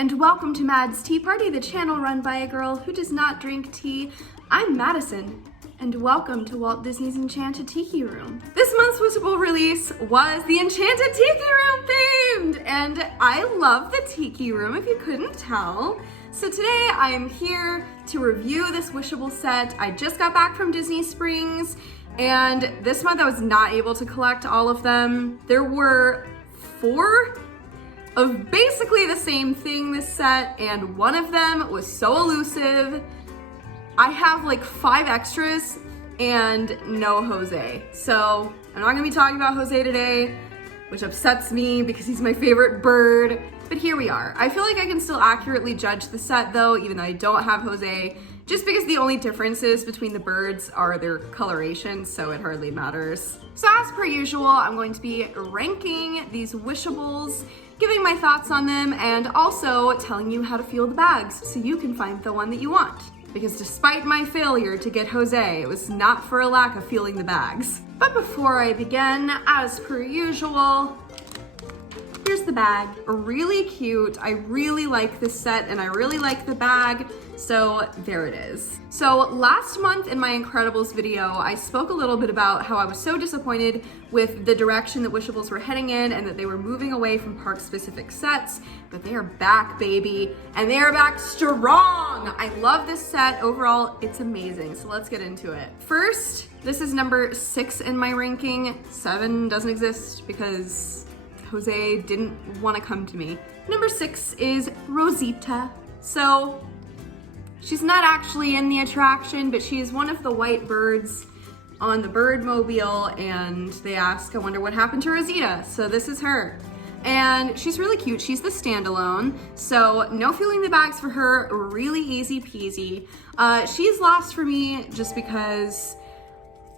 and welcome to Mad's Tea Party, the channel run by a girl who does not drink tea. I'm Madison, and welcome to Walt Disney's Enchanted Tiki Room. This month's Wishable release was the Enchanted Tiki Room themed, and I love the Tiki Room, if you couldn't tell. So today I am here to review this Wishable set. I just got back from Disney Springs, and this month I was not able to collect all of them. There were 4 of basically the same thing this set, and one of them was so elusive. I have like 5 extras and no Jose. So I'm not gonna be talking about Jose today, which upsets me because he's my favorite bird, but here we are. I feel like I can still accurately judge the set though, even though I don't have Jose, just because the only differences between the birds are their coloration, so it hardly matters. So as per usual, I'm going to be ranking these Wishables, giving my thoughts on them, and also telling you how to feel the bags so you can find the one that you want. Because despite my failure to get Jose, it was not for a lack of feeling the bags. But before I begin, as per usual, here's the bag. Really cute. I really like this set and I really like the bag. So there it is. So last month in my Incredibles video, I spoke a little bit about how I was so disappointed with the direction that Wishables were heading in and that they were moving away from park specific sets, but they are back, baby, and they are back strong. I love this set. Overall, it's amazing. So let's get into it. First, this is number 6 in my ranking. 7 doesn't exist because Jose didn't want to come to me. Number 6 is Rosita. So she's not actually in the attraction, but she is one of the white birds on the Birdmobile, and they ask, I wonder what happened to Rosita. So this is her. And she's really cute. She's the standalone, so no feeling the bags for her, really easy peasy. She's last for me just because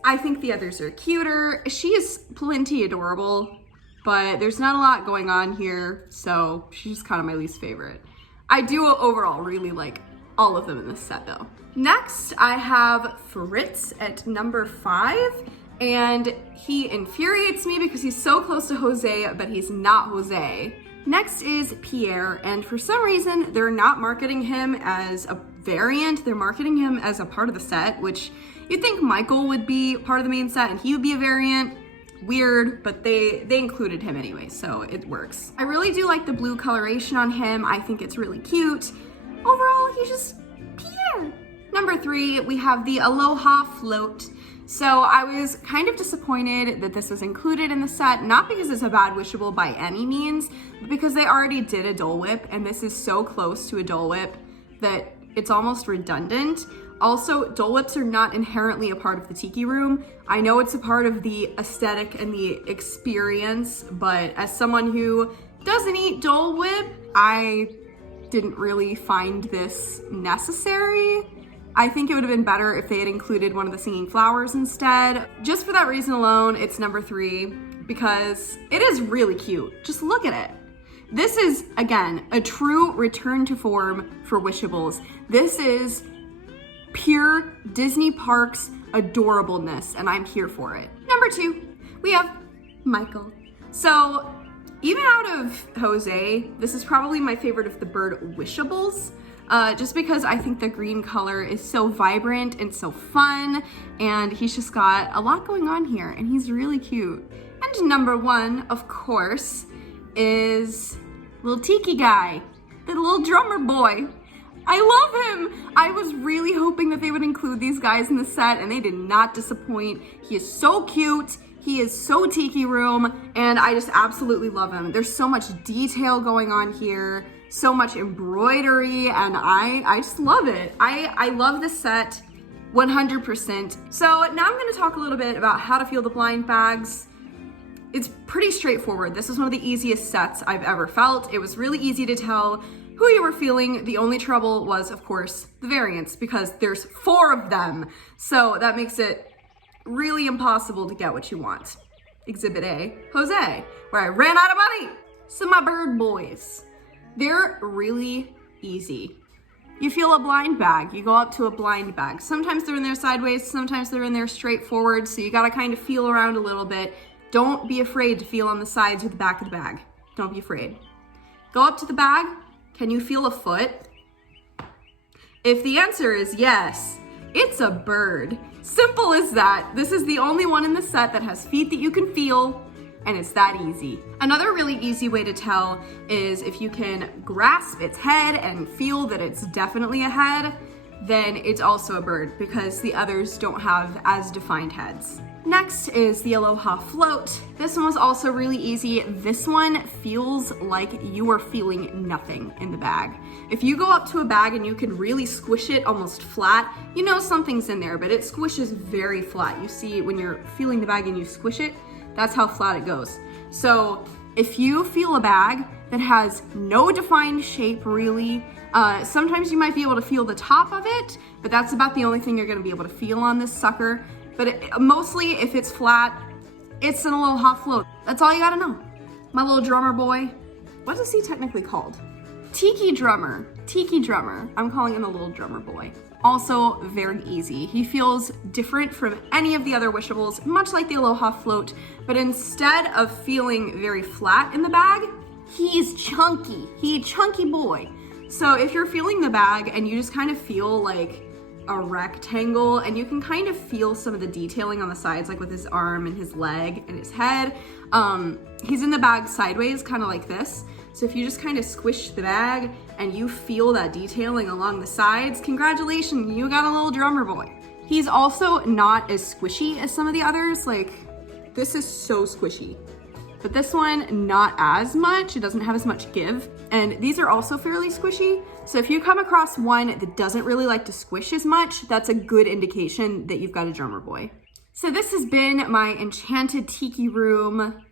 I think the others are cuter. She is plenty adorable, but there's not a lot going on here, so she's just kind of my least favorite. I do overall really like all of them in this set though. Next, I have Fritz at number 5, and he infuriates me because he's so close to Jose, but he's not Jose. Next is Pierre, and for some reason, they're not marketing him as a variant, they're marketing him as a part of the set, which you'd think Michael would be part of the main set and he would be a variant. Weird, but they included him anyway, so it works. I really do like the blue coloration on him. I think it's really cute. Overall, he's just Pierre. Number 3, we have the Aloha Float. So I was kind of disappointed that this was included in the set, not because it's a bad Wishable by any means, but because they already did a Dole Whip, and this is so close to a Dole Whip that it's almost redundant. Also, Dole Whips are not inherently a part of the Tiki Room. I know it's a part of the aesthetic and the experience, but as someone who doesn't eat Dole Whip, I didn't really find this necessary. I think it would have been better if they had included one of the singing flowers instead. Just for that reason alone, it's number 3 because it is really cute. Just look at it. This is, again, a true return to form for Wishables. This is pure Disney Parks adorableness, and I'm here for it. Number 2, we have Michael. So even out of Jose, this is probably my favorite of the bird Wishables, just because I think the green color is so vibrant and so fun, and he's just got a lot going on here, and he's really cute. And number 1, of course, is little Tiki guy, the little drummer boy. I love him! I was really hoping that they would include these guys in the set, and they did not disappoint. He is so cute, he is so Tiki Room, and I just absolutely love him. There's so much detail going on here, so much embroidery, and I just love it. I love this set 100%. So now I'm gonna talk a little bit about how to feel the blind bags. It's pretty straightforward. This is one of the easiest sets I've ever felt. It was really easy to tell who you were feeling. The only trouble was, of course, the variants, because there's 4 of them. So that makes it really impossible to get what you want. Exhibit A, Jose, where I ran out of money. So my bird boys, they're really easy. You feel a blind bag, you go up to a blind bag. Sometimes they're in there sideways, sometimes they're in there straightforward, so you gotta kind of feel around a little bit. Don't be afraid to feel on the sides or the back of the bag. Don't be afraid. Go up to the bag, Can you feel a foot? If the answer is yes, it's a bird. Simple as that. This is the only one in the set that has feet that you can feel, and it's that easy. Another really easy way to tell is if you can grasp its head and feel that it's definitely a head, then it's also a bird because the others don't have as defined heads. Next is the Aloha float. This one was also really easy. This one feels like you are feeling nothing in the bag. If you go up to a bag and you can really squish it almost flat, you know something's in there, but it squishes very flat. You see when you're feeling the bag and you squish it, that's how flat it goes. So if you feel a bag that has no defined shape really, sometimes you might be able to feel the top of it, but that's about the only thing you're gonna be able to feel on this sucker. But mostly if it's flat, it's an Aloha float. That's all you gotta know. My little drummer boy. What is he technically called? Tiki drummer. Tiki drummer. I'm calling him the little drummer boy. Also very easy. He feels different from any of the other Wishables, much like the Aloha float, but instead of feeling very flat in the bag, he's chunky. He's a chunky boy. So if you're feeling the bag and you just kind of feel like a rectangle and you can kind of feel some of the detailing on the sides, like with his arm and his leg and his head, he's in the bag sideways, kind of like this. So if you just kind of squish the bag and you feel that detailing along the sides, congratulations, you got a little drummer boy. He's also not as squishy as some of the others. Like, this is so squishy. But this one, not as much. It doesn't have as much give. And these are also fairly squishy. So if you come across one that doesn't really like to squish as much, that's a good indication that you've got a drummer boy. So this has been my Enchanted Tiki Room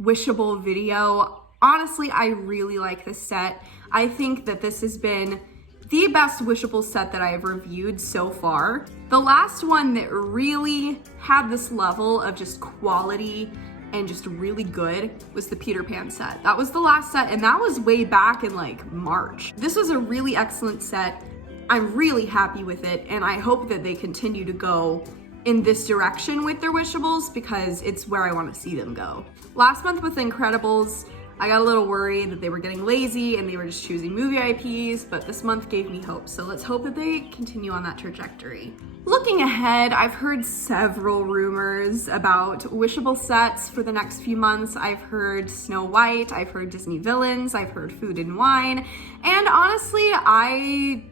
Wishable video. Honestly, I really like this set. I think that this has been the best Wishable set that I have reviewed so far. The last one that really had this level of just quality and just really good was the Peter Pan set. That was the last set, and that was way back in like March. This was a really excellent set. I'm really happy with it, and I hope that they continue to go in this direction with their Wishables because it's where I want to see them go. Last month with Incredibles, I got a little worried that they were getting lazy and they were just choosing movie IPs, but this month gave me hope. So let's hope that they continue on that trajectory. Looking ahead, I've heard several rumors about Wishable sets for the next few months. I've heard Snow White, I've heard Disney Villains, I've heard Food and Wine, and honestly, I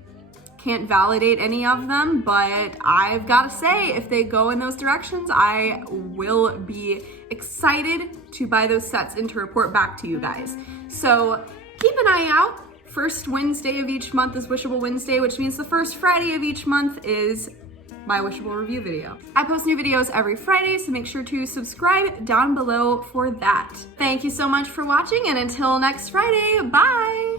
can't validate any of them, but I've got to say, if they go in those directions, I will be excited to buy those sets and to report back to you guys. So keep an eye out. First Wednesday of each month is Wishable Wednesday, which means the first Friday of each month is my Wishable review video. I post new videos every Friday, so make sure to subscribe down below for that. Thank you so much for watching, and until next Friday, bye!